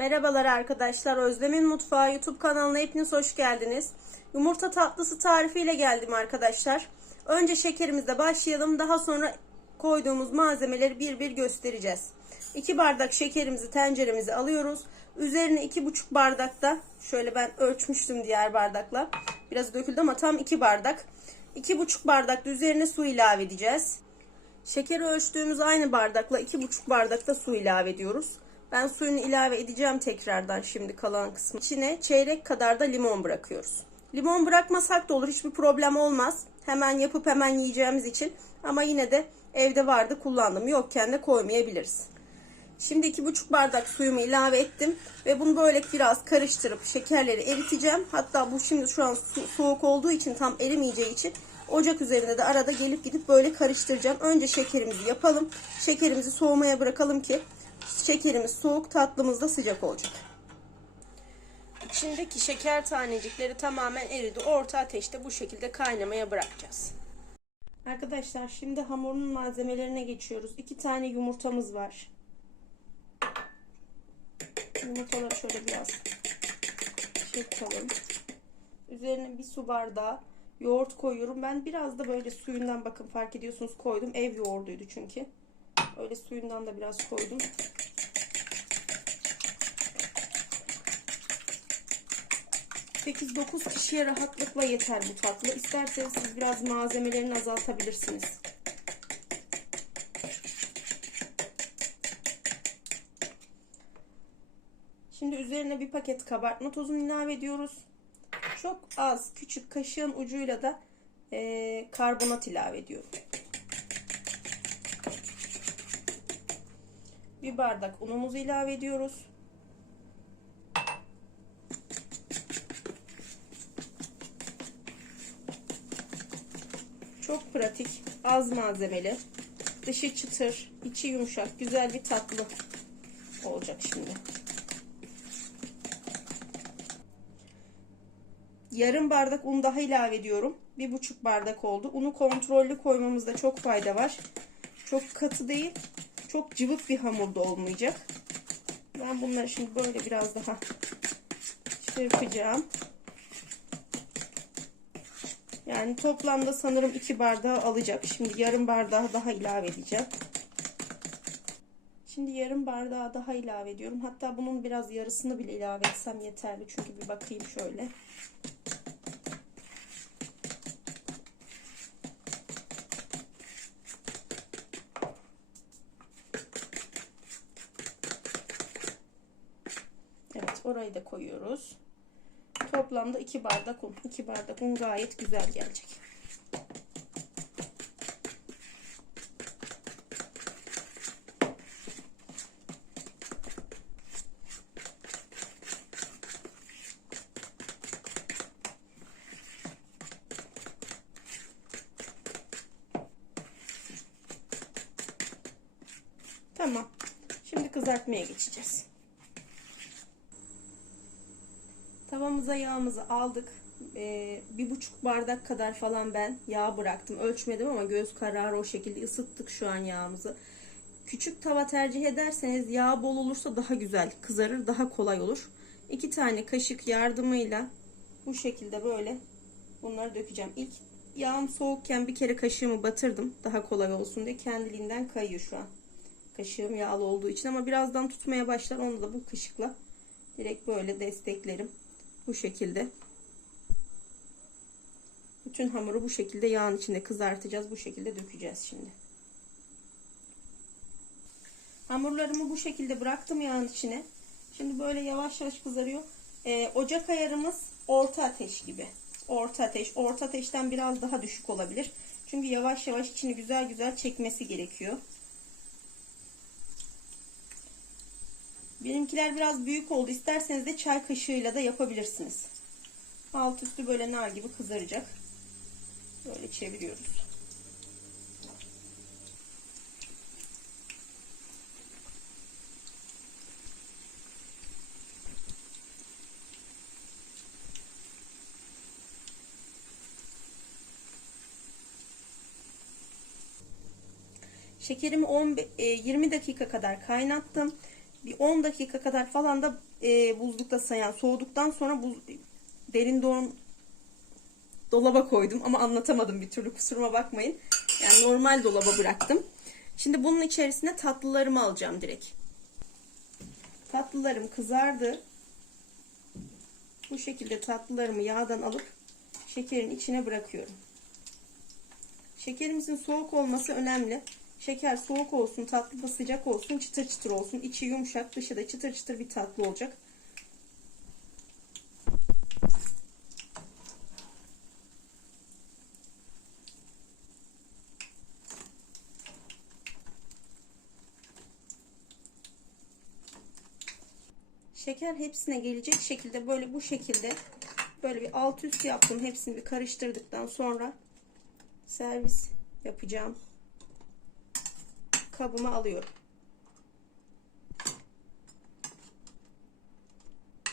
Merhabalar arkadaşlar. Özlem'in Mutfağı YouTube kanalına hepiniz hoş geldiniz. Yumurta tatlısı tarifiyle geldim arkadaşlar. Önce şekerimizle başlayalım. Daha sonra koyduğumuz malzemeleri bir bir göstereceğiz. 2 bardak şekerimizi tenceremize alıyoruz. Üzerine 2,5 bardakta şöyle ben ölçmüştüm diğer bardakla. Biraz döküldü ama tam 2 bardak. 2,5 bardakta üzerine su ilave edeceğiz. Şekeri ölçtüğümüz aynı bardakla 2,5 bardakta su ilave ediyoruz. Ben suyunu ilave edeceğim tekrardan şimdi kalan kısmı. İçine çeyrek kadar da limon bırakıyoruz. Limon bırakmasak da olur hiçbir problem olmaz. Hemen yapıp hemen yiyeceğimiz için. Ama yine de evde vardı kullandım. Yokken de koymayabiliriz. Şimdi 2,5 bardak suyumu ilave ettim. Ve bunu böyle biraz karıştırıp şekerleri eriteceğim. Hatta bu şimdi şu an soğuk olduğu için tam erimeyeceği için ocak üzerinde de arada gelip gidip böyle karıştıracağım. Önce şekerimizi yapalım. Şekerimizi soğumaya bırakalım ki şekerimiz soğuk tatlımız da sıcak olacak. İçindeki şeker tanecikleri tamamen eridi. Orta ateşte bu şekilde kaynamaya bırakacağız. Arkadaşlar şimdi hamurun malzemelerine geçiyoruz. İki tane yumurtamız var. Yumurtaları şöyle biraz çırpalım. Üzerine bir su bardağı yoğurt koyuyorum. Ben biraz da böyle suyundan bakın fark ediyorsunuz koydum. Ev yoğurduydu çünkü. Öyle suyundan da biraz koydum. Sekiz dokuz kişiye rahatlıkla yeter bu tatlı. İsterseniz siz biraz malzemelerini azaltabilirsiniz. Şimdi üzerine bir paket kabartma tozunu ilave ediyoruz. Çok az küçük kaşığın ucuyla da e, karbonat ilave ediyorum. Bir bardak unumuzu ilave ediyoruz. Çok pratik, az malzemeli, dışı çıtır, içi yumuşak, güzel bir tatlı olacak şimdi. Yarım bardak un daha ilave ediyorum. Bir buçuk bardak oldu. Unu kontrollü koymamızda çok fayda var. Çok katı değil, çok cıvık bir hamur da olmayacak. Ben bunları şimdi böyle biraz daha çırpacağım. Yani toplamda sanırım iki bardağı alacak. Şimdi yarım bardağı daha ilave edeceğim. Şimdi yarım bardağı daha ilave ediyorum. Hatta bunun biraz yarısını bile ilave etsem yeterli. Çünkü bir bakayım şöyle. Evet orayı da koyuyoruz. Toplamda 2 bardak un. 2 bardak un gayet güzel gelecek. Tamam. Şimdi kızartmaya geçeceğiz. Tavamıza yağımızı aldık. Ee, bir buçuk bardak kadar falan ben yağ bıraktım. Ölçmedim ama göz kararı o şekilde ısıttık şu an yağımızı. Küçük tava tercih ederseniz yağ bol olursa daha güzel kızarır, daha kolay olur. İki tane kaşık yardımıyla bu şekilde böyle bunları dökeceğim. İlk yağım soğukken bir kere kaşığımı batırdım. Daha kolay olsun diye kendiliğinden kayıyor şu an. Kaşığım yağlı olduğu için ama birazdan tutmaya başlar. Onu da bu kaşıkla direkt böyle desteklerim. Bu şekilde. Bütün hamuru bu şekilde yağın içinde kızartacağız. Bu şekilde dökeceğiz şimdi. Hamurlarımı bu şekilde bıraktım yağın içine. Şimdi böyle yavaş yavaş kızarıyor. Ee, ocak ayarımız orta ateş gibi. Orta ateş. Orta ateşten biraz daha düşük olabilir. Çünkü yavaş yavaş içini güzel güzel çekmesi gerekiyor. Benimkiler biraz büyük oldu. İsterseniz de çay kaşığıyla da yapabilirsiniz. Alt üstü böyle nar gibi kızaracak. Böyle çeviriyoruz. Şekerimi 10, e, 20 dakika kadar kaynattım. Bir 10 dakika kadar falan da e, buzlukta sayan soğuduktan sonra buz, derin doğum dolaba koydum ama anlatamadım bir türlü kusuruma bakmayın. Yani normal dolaba bıraktım. Şimdi bunun içerisine tatlılarımı alacağım direkt. Tatlılarım kızardı. Bu şekilde tatlılarımı yağdan alıp şekerin içine bırakıyorum. Şekerimizin soğuk olması önemli. Şeker soğuk olsun, tatlı da sıcak olsun, çıtır çıtır olsun. İçi yumuşak, dışı da çıtır çıtır bir tatlı olacak. Şeker hepsine gelecek şekilde böyle bu şekilde böyle bir alt üst yaptım. Hepsini bir karıştırdıktan sonra servis yapacağım. Kabıma alıyorum.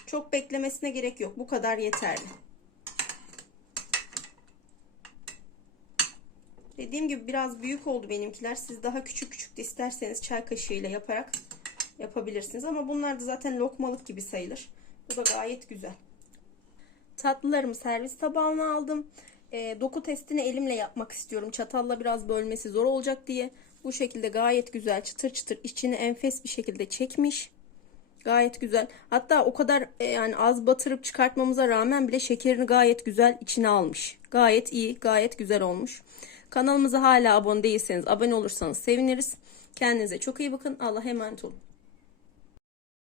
Çok beklemesine gerek yok. Bu kadar yeterli. Dediğim gibi biraz büyük oldu benimkiler. Siz daha küçük küçük de isterseniz çay kaşığıyla yaparak yapabilirsiniz. Ama bunlar da zaten lokmalık gibi sayılır. Bu da gayet güzel. Tatlılarımı servis tabağına aldım. E, doku testini elimle yapmak istiyorum. Çatalla biraz bölmesi zor olacak diye. Bu şekilde gayet güzel çıtır çıtır içini enfes bir şekilde çekmiş. Gayet güzel. Hatta o kadar e, yani az batırıp çıkartmamıza rağmen bile şekerini gayet güzel içine almış. Gayet iyi, gayet güzel olmuş. Kanalımıza hala abone değilseniz abone olursanız seviniriz. Kendinize çok iyi bakın. Allah'a emanet olun.